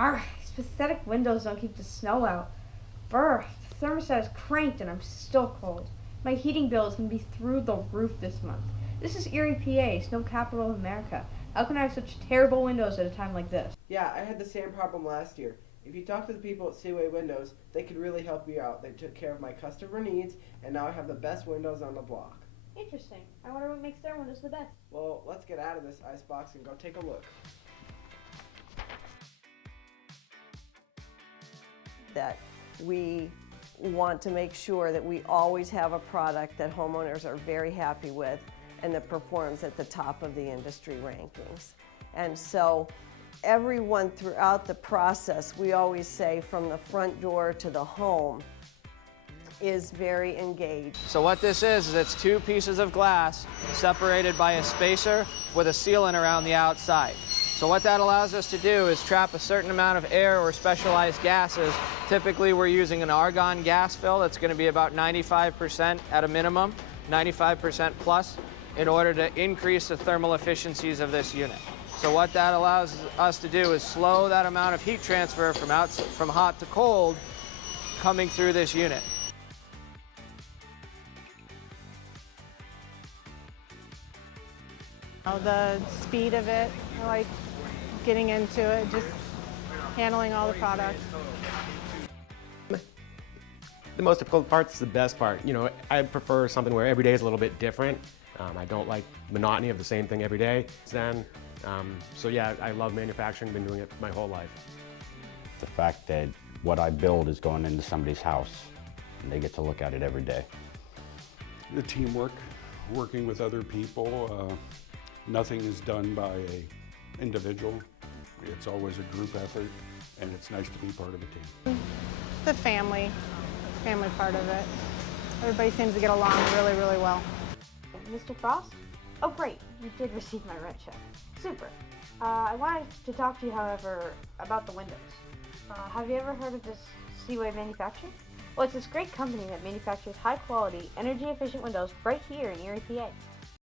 Arrgh, these pathetic windows don't keep the snow out. Brr, the thermostat is cranked and I'm still cold. My heating bill is going to be through the roof this month. This is Erie, PA, snow capital of America. How can I have such terrible windows at a time like this? Yeah, I had the same problem last year. If you talk to the people at Seaway Windows, they could really help you out. They took care of my customer needs, and now I have the best windows on the block. Interesting. I wonder what makes their windows the best. Well, let's get out of this icebox and go take a look. That we want to make sure that we always have a product that homeowners are very happy with and that performs at the top of the industry rankings. And so everyone throughout the process, we always say from the front door to the home, is very engaged. So what this is it's two pieces of glass separated by a spacer with a sealant around the outside. So what that allows us to do is trap a certain amount of air or specialized gases. Typically we're using an argon gas fill that's going to be about 95% at a minimum, 95% plus, in order to increase the thermal efficiencies of this unit. So what that allows us to do is slow that amount of heat transfer from hot to cold coming through this unit. The speed of it, I like getting into it, just handling all the products. The most difficult part's the best part. You know, I prefer something where every day is a little bit different. I don't like monotony of the same thing every day. So yeah, I love manufacturing, been doing it my whole life. The fact that what I build is going into somebody's house and they get to look at it every day. The teamwork, working with other people. Nothing is done by an individual. It's always a group effort, and it's nice to be part of a team. The family part of it. Everybody seems to get along really, really well. Mr. Frost? Oh, great. You did receive my rent check. Super. I wanted to talk to you, however, about the windows. Have you ever heard of this Seaway Manufacturing? Well, it's this great company that manufactures high-quality, energy-efficient windows right here in Erie, PA.